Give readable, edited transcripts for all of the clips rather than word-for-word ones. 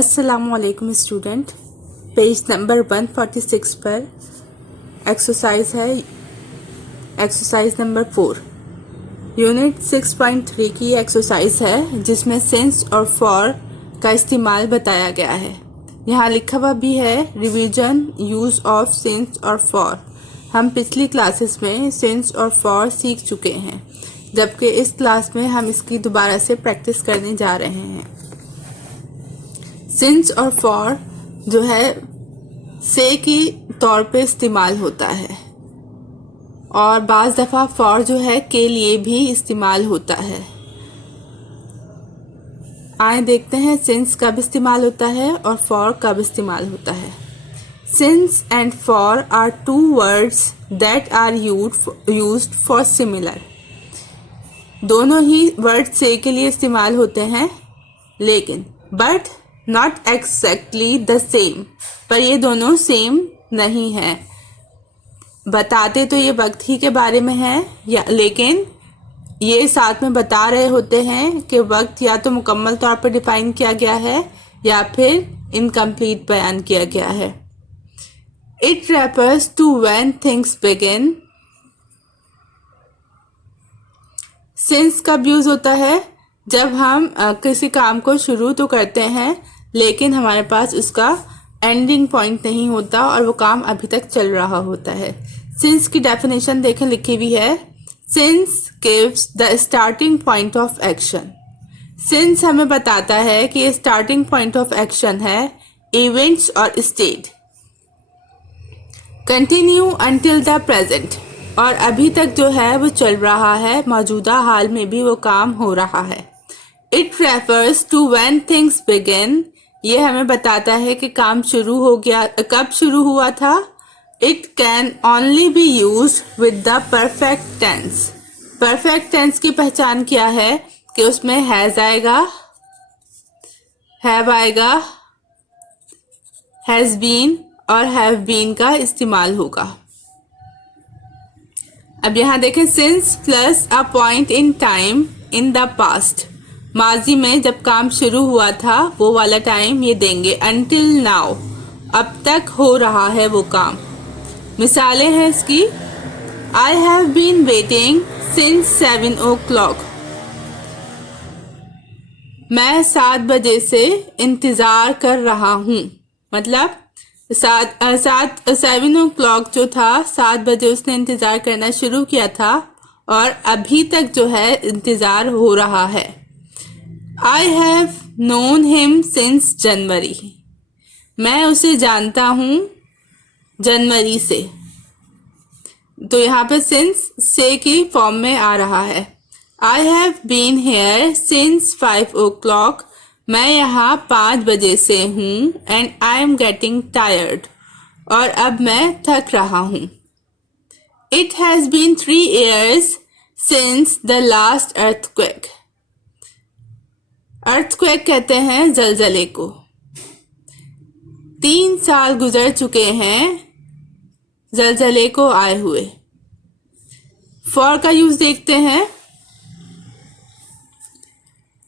अस्सलामुअलैकुम student. Page number 146 पर exercise है, एक्सरसाइज नंबर 4 यूनिट 6.3 की एक्सरसाइज है जिसमें सिंस और फॉर का इस्तेमाल बताया गया है। यहाँ लिखा हुआ भी है रिवीजन यूज ऑफ सिंस और फॉर। हम पिछली क्लासेस में सिंस और फॉर सीख चुके हैं, जबकि इस क्लास में हम इसकी दोबारा से प्रैक्टिस करने जा रहे हैं। सिंस और फॉर जो है से की तौर पे इस्तेमाल होता है और बाज़ दफ़ा फॉर जो है के लिए भी इस्तेमाल होता है। आए देखते हैं सिंस कब इस्तेमाल होता है और फॉर कब इस्तेमाल होता है। Since and for are two words that are used for similar. दोनों ही वर्ड से के लिए इस्तेमाल होते हैं, लेकिन but not exactly the same, पर ये दोनों सेम नहीं है। बताते तो ये वक्त ही के बारे में है लेकिन ये साथ में बता रहे होते हैं कि वक्त या तो मुकम्मल तौर पर डिफाइन किया गया है या फिर इनकम्प्लीट बयान किया गया है। It refers to when things begin. Since कब यूज होता है? जब हम किसी काम को शुरू तो करते हैं लेकिन हमारे पास उसका एंडिंग पॉइंट नहीं होता और वो काम अभी तक चल रहा होता है। सिंस की डेफिनेशन देखें, लिखी हुई है since gives the starting point of action. Since हमें बताता है कि स्टार्टिंग पॉइंट ऑफ एक्शन है इवेंट्स और state. Continue until the present, और अभी तक जो है वो चल रहा है, मौजूदा हाल में भी वो काम हो रहा है। It refers to when things begin, ये हमें बताता है कि काम शुरू हो गया, कब शुरू हुआ था। It can only be used with the perfect tense. Perfect tense की पहचान क्या है कि उसमें हैज आएगा, हैव आएगा, हैज बीन और हैव बीन का इस्तेमाल होगा। अब यहाँ देखें since plus a point in time in the past. माजी में जब काम शुरू हुआ था वो वाला टाइम ये देंगे। अनटिल नाउ, अब तक हो रहा है वो काम। मिसालें हैं इसकी। I have been waiting since 7 o'clock। मैं 7 बजे से इंतजार कर रहा हूँ। मतलब 7 o'clock जो था, 7 बजे उसने इंतजार करना शुरू किया था और अभी तक जो है इंतजार हो रहा है। I have known him since January। मैं उसे जानता हूँ जनवरी से। तो यहाँ पे since से की फॉर्म में आ रहा है। I have been here since 5 o'clock। मैं यहाँ 5 बजे से हूँ। And I am getting tired। और अब मैं थक रहा हूँ। It has been 3 years since the last earthquake। Earthquake कहते हैं जलजले को। 3 साल गुजर चुके हैं जलजले को आए हुए। फॉर का यूज देखते हैं।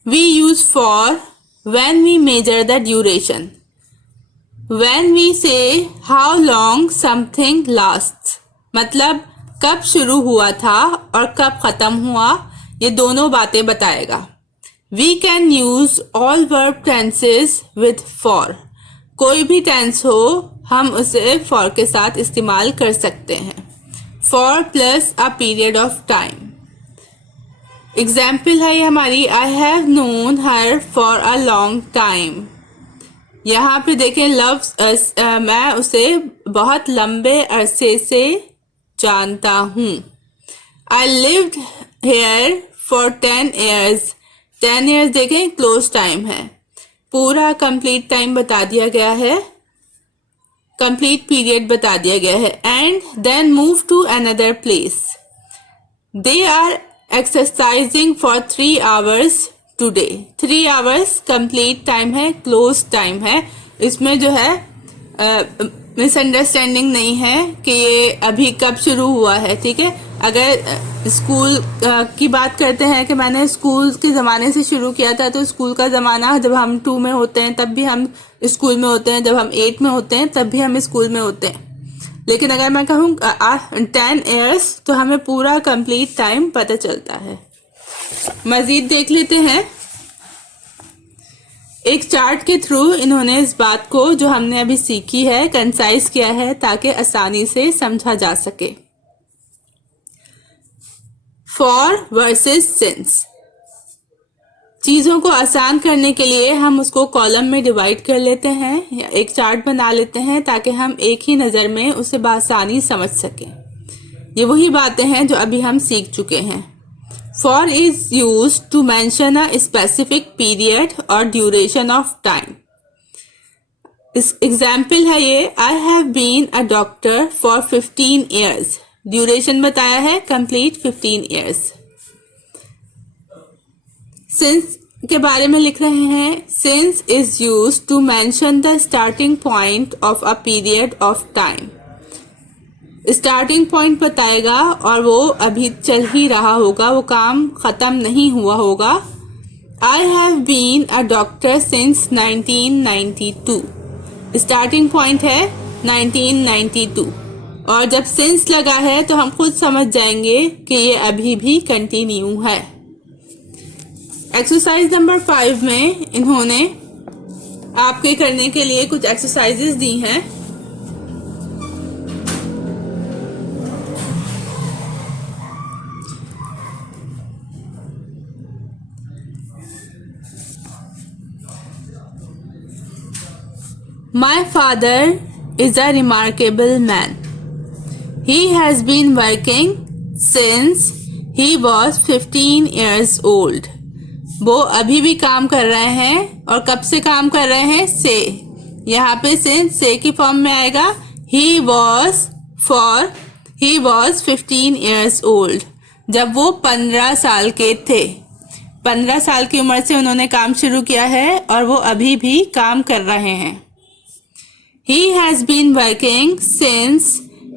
We use for when we measure the duration. When we say how long something lasts, मतलब कब शुरू हुआ था और कब खत्म हुआ, ये दोनों बातें बताएगा। We can use all verb tenses with for। कोई भी टेंस हो हम उसे for के साथ इस्तेमाल कर सकते हैं। For plus a period of time। Example है ये हमारी I have known her for a long time। यहाँ पे देखें लव्स, मैं उसे बहुत लंबे अरसे से जानता हूँ। I lived here for 10 years। 10 years देखें क्लोज टाइम है, पूरा कंप्लीट टाइम बता दिया गया है, कंप्लीट पीरियड बता दिया गया है। And then move to another place. They are exercising for 3 hours today. 3 hours complete time है, क्लोज टाइम है। इसमें जो है मिसअंडरस्टैंडिंग नहीं है कि ये अभी कब शुरू हुआ है, ठीक है। अगर स्कूल की बात करते हैं कि मैंने स्कूल के ज़माने से शुरू किया था, तो स्कूल का ज़माना जब हम 2 में होते हैं तब भी हम स्कूल में होते हैं, जब हम 8 में होते हैं तब भी हम स्कूल में होते हैं। लेकिन अगर मैं कहूँ 10 ईयर्स तो हमें पूरा कंप्लीट टाइम पता चलता है। मज़ीद देख लेते हैं। एक चार्ट के थ्रू इन्होंने इस बात को जो हमने अभी सीखी है कंसाइज किया है ताकि आसानी से समझा जा सके। For versus since. चीज़ों को आसान करने के लिए हम उसको कॉलम में डिवाइड कर लेते हैं या एक चार्ट बना लेते हैं ताकि हम एक ही नज़र में उसे बआसानी समझ सकें। ये वही बातें हैं जो अभी हम सीख चुके हैं। For is used to mention a specific period or duration of time. इस एग्जाम्पल है ये, I have been a doctor for 15 years. Duration बताया है कंप्लीट 15 years. Since के बारे में लिख रहे हैं, since is used to mention the starting point of a period of time. Starting point बताएगा और वो अभी चल ही रहा होगा, वो काम ख़त्म नहीं हुआ होगा। I have been a doctor since 1992। Starting point है 1992 और जब सिंस लगा है तो हम खुद समझ जाएंगे कि ये अभी भी कंटिन्यू है। एक्सरसाइज नंबर 5 में इन्होंने आपके करने के लिए कुछ एक्सरसाइजेस दी हैं। My father is a remarkable man. He has been working since he was 15 years old. वो अभी भी काम कर रहे हैं और कब से काम कर रहे हैं? से। यहाँ पे से की फॉर्म में आएगा। He was 15 years old. जब वो 15 साल के थे। 15 साल की उम्र से उन्होंने काम शुरू किया है और वो अभी भी काम कर रहे हैं। He has been working since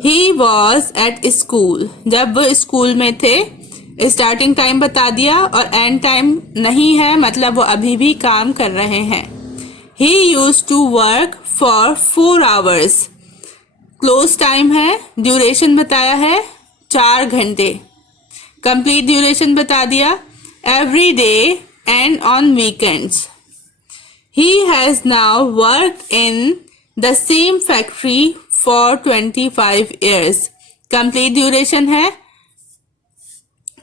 he was at school. जब वो स्कूल में थे, स्टार्टिंग टाइम बता दिया और एंड टाइम नहीं है, मतलब वो अभी भी काम कर रहे हैं। He used to work for 4 hours. Close time है, ड्यूरेशन बताया है 4 घंटे। कंप्लीट ड्यूरेशन बता दिया, every day and on weekends. He has now worked in the same factory for 25 years. Complete duration है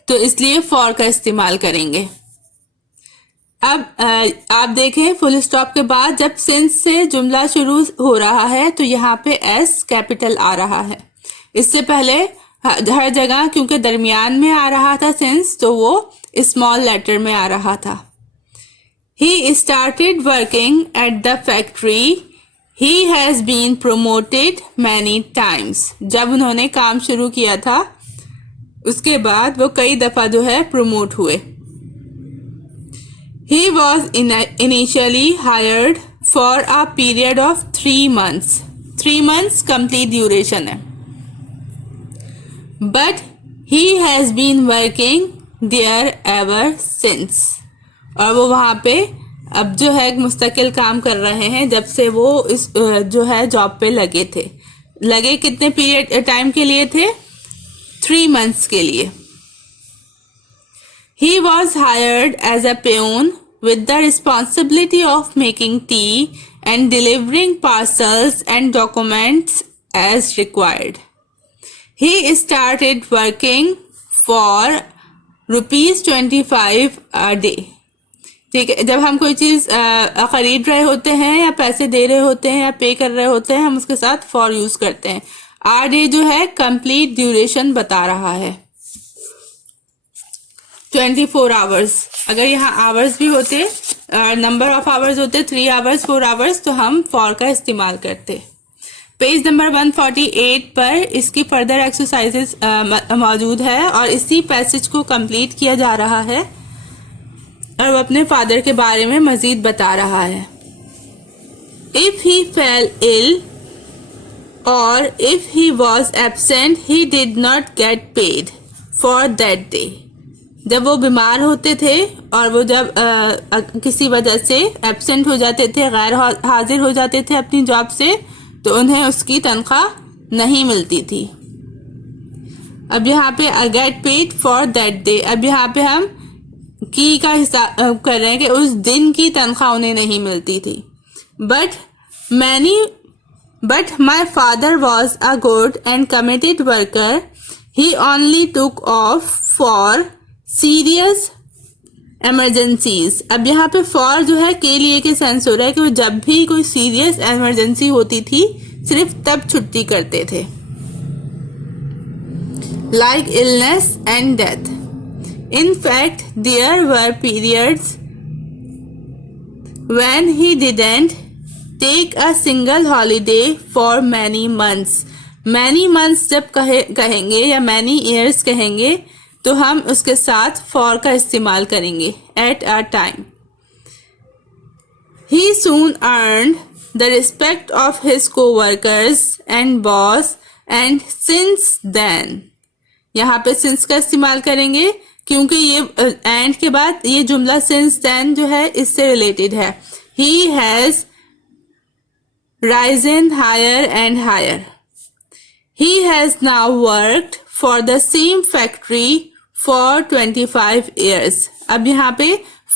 तो इसलिए फॉर का इस्तेमाल करेंगे। अब आप देखें फुल स्टॉप के बाद जब सिंस से जुमला शुरू हो रहा है तो यहाँ पे एस कैपिटल आ रहा है। इससे पहले हर जगह क्योंकि दरमियान में आ रहा था सिंस, तो वो स्मॉल लेटर में आ रहा था। He started working at the factory. He has been promoted many times. जब उन्होंने काम शुरू किया था उसके बाद वो कई दफ़ा जो है प्रमोट हुए। He was initially hired for a period of 3 months. 3 months complete duration है। But he has been working there ever since. और वो वहाँ पे अब जो है मुस्तकिल काम कर रहे हैं जब से वो इस जो है जॉब पे लगे थे। लगे कितने पीरियड टाइम के लिए थे? 3 months के लिए। He was hired as a peon with the responsibility of making tea and delivering parcels and documents as required. He started working for ₹25 a day. ठीक है, जब हम कोई चीज़ खरीद रहे होते हैं या पैसे दे रहे होते हैं या पे कर रहे होते हैं हम उसके साथ फॉर यूज़ करते हैं। आ डे जो है कंप्लीट ड्यूरेशन बता रहा है 24 आवर्स। अगर यहाँ आवर्स भी होते, नंबर ऑफ आवर्स होते 3 आवर्स 4 आवर्स, तो हम फॉर का इस्तेमाल करते। पेज नंबर 148 पर इसकी फर्दर एक्सरसाइजेस मौजूद है और इसी पैसेज को कंप्लीट किया जा रहा है और वो अपने फादर के बारे में मजीद बता रहा है। इफ ही फेल इल और if he was absent he did not get paid for that day. जब वो बीमार होते थे और वो जब किसी वजह से एब्सेंट हो जाते थे, गैर हाजिर हो जाते थे अपनी जॉब से, तो उन्हें उसकी तनख्वाह नहीं मिलती थी। अब यहाँ पे get paid for that day, अब यहाँ पे हम की का हिसाब कर रहे हैं कि उस दिन की तनख्वाह उन्हें नहीं मिलती थी। But my father was a good and committed worker, he only took off for serious emergencies. अब यहाँ पे फॉर जो है के लिए के सेंस हो रहा है कि वो जब भी कोई सीरियस इमरजेंसी होती थी सिर्फ तब छुट्टी करते थे, like illness and death. In fact, there were periods when he didn't take a single holiday for many months. Many months जब कहेंगे या many years कहेंगे तो हम उसके साथ for का इस्तेमाल करेंगे at a time. He soon earned the respect of his co-workers and boss, and since then, यहाँ पे since का इस्तेमाल करेंगे क्योंकि ये and के बाद ये जुमला since then जो है इससे रिलेटेड है। He has risen higher and higher. He has now worked for the same factory for 25 years. अब यहाँ पे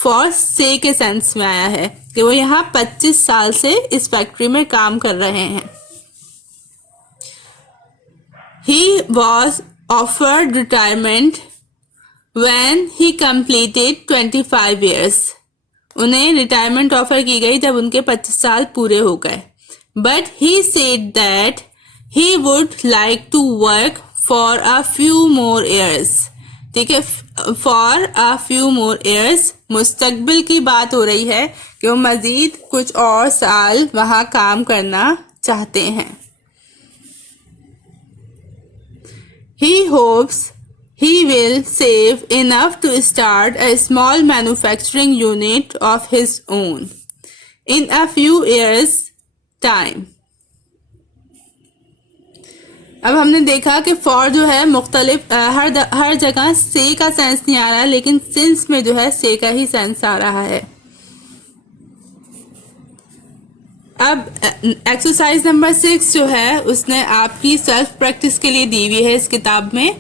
for से के सेंस में आया है कि वो यहाँ 25 साल से इस फैक्ट्री में काम कर रहे हैं। He was offered retirement when he completed 25 years. उन्हें रिटायरमेंट ऑफर की गई जब उनके 25 साल पूरे हो गए। But he said that he would like to work for a few more years. ठीक है, for a few more years मुस्तकबिल की बात हो रही है कि वो मजीद कुछ और साल वहाँ काम करना चाहते हैं। He hopes he will save enough to start a small manufacturing unit of his own in a few years time. अब हमने देखा कि for जो है मुख्तलिफ हर जगह से का सेंस नहीं आ रहा है, लेकिन since में जो है से का ही सेंस आ रहा है। अब एक्सरसाइज नंबर 6 जो है उसने आपकी सेल्फ प्रैक्टिस के लिए दी हुई है इस किताब में,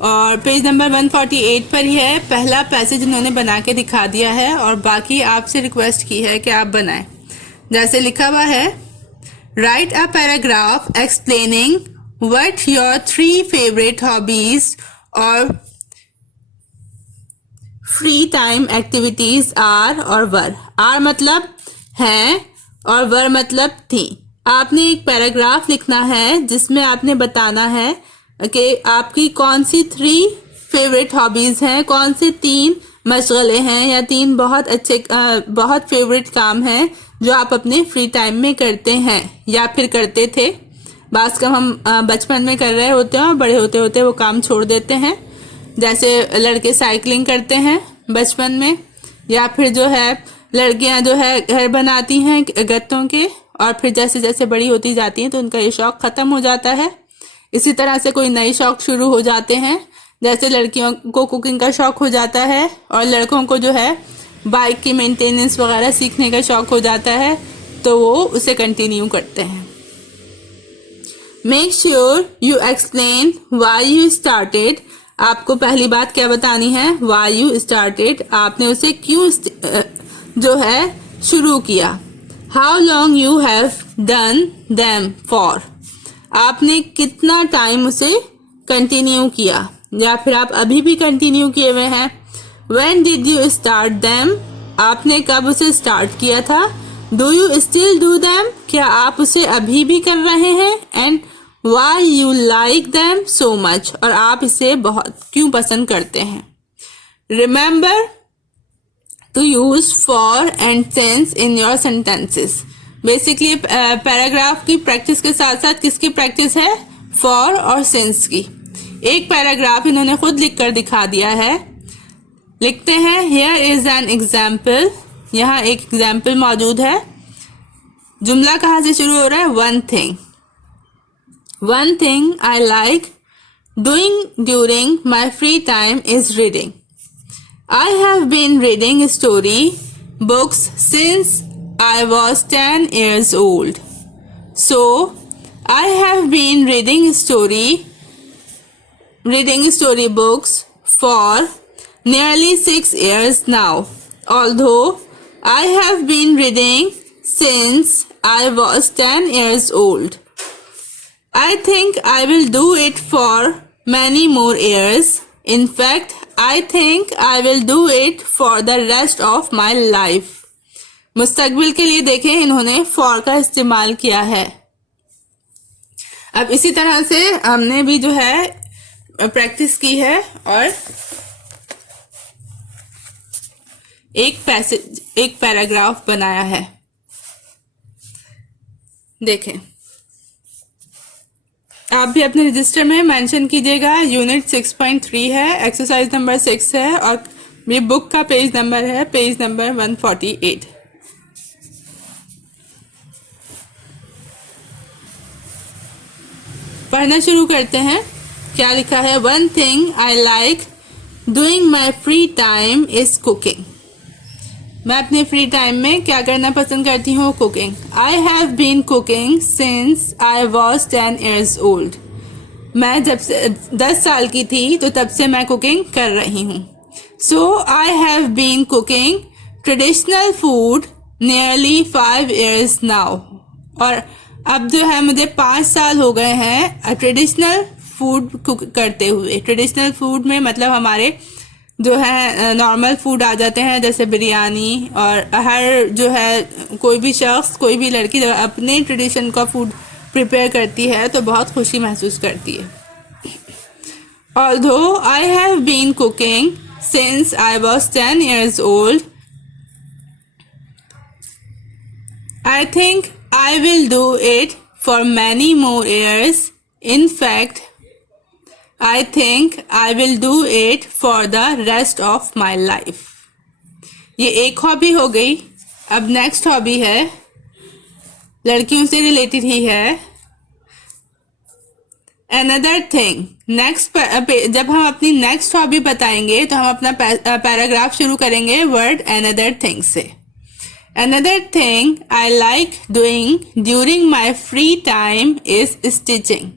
और पेज नंबर 148 पर ही है। पहला पैसेज उन्होंने बना के दिखा दिया है और बाकी आपसे रिक्वेस्ट की है कि आप बनाएं। जैसे लिखा हुआ है, right a paragraph explaining what your 3 favourite hobbies और फ्री टाइम एक्टिविटीज आर, और वर। आर मतलब हैं और वर मतलब थी। आपने एक पैराग्राफ लिखना है जिसमें आपने बताना है कि आपकी कौन सी 3 फेवरेट हॉबीज हैं, कौन से 3 मशगले हैं या 3 बहुत फेवरेट काम हैं जो आप अपने फ्री टाइम में करते हैं या फिर करते थे। बात कम हम बचपन में कर रहे होते हैं और बड़े होते होते वो काम छोड़ देते हैं। जैसे लड़के साइकिलिंग करते हैं बचपन में, या फिर जो है लड़कियां जो है घर बनाती हैं गत्तों के, और फिर जैसे जैसे बड़ी होती जाती हैं तो उनका ये शौक ख़त्म हो जाता है। इसी तरह से कोई नए शौक शुरू हो जाते हैं, जैसे लड़कियों को कुकिंग का शौक हो जाता है और लड़कों को जो है बाइक की मेंटेनेंस वगैरह सीखने का शौक हो जाता है, तो वो उसे कंटिन्यू करते हैं। Make sure you explain why you started. आपको पहली बात क्या बतानी है, व्हाई यू स्टार्टेड, आपने उसे क्यों जो है शुरू किया। How long you have done them for, आपने कितना टाइम उसे कंटिन्यू किया या फिर आप अभी भी कंटिन्यू किए हुए हैं। When did you start them, आपने कब उसे स्टार्ट किया था। Do you still do them, क्या आप उसे अभी भी कर रहे हैं। And why you like them so much, और आप इसे बहुत क्यों पसंद करते हैं। Remember to use for and since in your sentences. Basically paragraph की प्रैक्टिस के साथ साथ किसकी प्रैक्टिस है, for और since की। एक पैराग्राफ इन्होंने खुद लिख कर दिखा दिया है। लिखते हैं, here is an example, यहाँ एक एग्जाम्पल मौजूद है। जुमला कहाँ से शुरू हो रहा है, one thing। One thing I like doing during my free time is reading. I have been reading story books since I was 10 years old. So, I have been reading storybooks for nearly 6 years now. Although I have been reading since I was 10 years old. I think I will do it for many more years. In fact, I think I will do it for the rest of my life. मुस्तकबिल के लिए देखें इन्होंने for का इस्तेमाल किया है. अब इसी तरह से हमने भी जो है प्रैक्टिस की है और एक पैराग्राफ बनाया है. देखें, आप भी अपने रजिस्टर में मेंशन कीजिएगा. यूनिट 6.3 है, एक्सरसाइज नंबर 6 है और ये बुक का पेज नंबर है, पेज नंबर 148. पढ़ना शुरू करते हैं. क्या लिखा है? One thing I like doing my free time is cooking. मैं अपने फ्री टाइम में क्या करना पसंद करती हूँ? Cooking. I have been cooking since I was 10 years old. मैं जब से 10 साल की थी तो तब से मैं कुकिंग कर रही हूँ. So I have been cooking traditional food nearly 5 years now. और अब जो है मुझे 5 साल हो गए हैं ट्रेडिशनल फूड कुक करते हुए. ट्रेडिशनल फूड में मतलब हमारे जो है नॉर्मल फूड आ जाते हैं, जैसे बिरयानी. और हर जो है कोई भी शख्स, कोई भी लड़की जब अपने ट्रेडिशन का फूड प्रिपेयर करती है तो बहुत खुशी महसूस करती है. Although I have been cooking since I was 10 years old, I think I will do it for many more years. In fact, I think I will do it for the rest of my life. ये एक hobby हो गई. अब next hobby है, लड़कियों से related ही है. Another thing. Next जब हम अपनी नेक्स्ट हॉबी बताएंगे तो हम अपना पैराग्राफ शुरू करेंगे वर्ड another thing से. Another thing I like doing during my free time is stitching.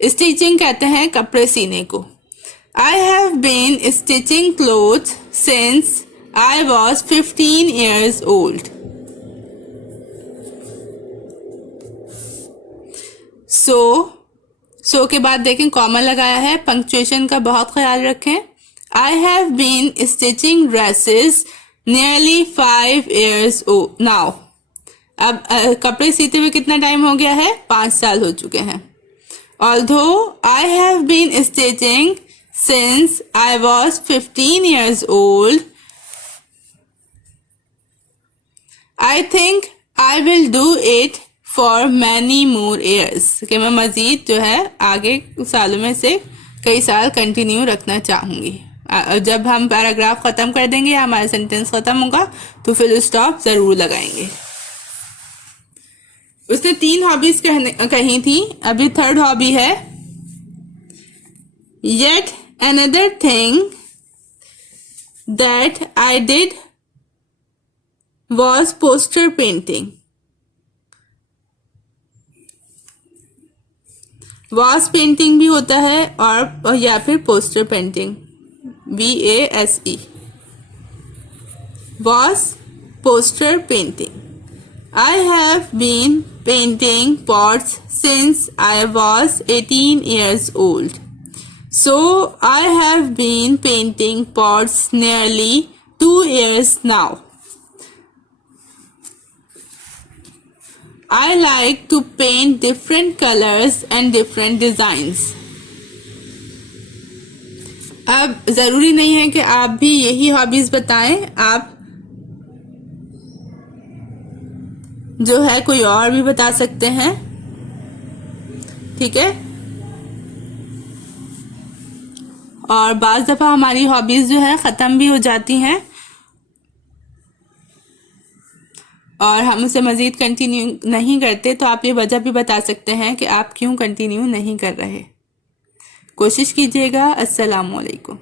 Stitching कहते हैं कपड़े सीने को. I have been stitching clothes since I was 15 years old. So के बाद देखें कॉमा लगाया है. पंक्चुएशन का बहुत ख्याल रखें. I have been stitching dresses nearly 5 years now. अब कपड़े सीते हुए कितना टाइम हो गया है? 5 साल हो चुके हैं. Although I have been stitching since I was 15 years old, I think I will do it for many more years. कि मैं मज़ीद जो है आगे सालों में से कई साल कंटिन्यू रखना चाहूँगी. जब हम पैराग्राफ ख़त्म कर देंगे या हमारा सेंटेंस ख़त्म होगा तो फिर स्टॉप ज़रूर लगाएंगे. उसने 3 हॉबीज कही थी. अभी थर्ड हॉबी है. Yet another thing that I did was poster painting. Vase painting भी होता है और या फिर poster painting. VASE. Vase poster painting. I have been painting pots since I was 18 years old. So I have been painting pots nearly 2 years now. I like to paint different colors and different designs. अब ज़रूरी नहीं है कि आप भी यही hobbies बताएं. आप जो है कोई और भी बता सकते हैं. ठीक है. और बाज़ दफ़ा हमारी हॉबीज़ जो है ख़त्म भी हो जाती हैं. और हम उसे मज़ीद कंटिन्यू नहीं करते तो आप ये वजह भी बता सकते हैं कि आप क्यों कंटिन्यू नहीं कर रहे। कोशिश कीजिएगा। अस्सलाम वालेकुम।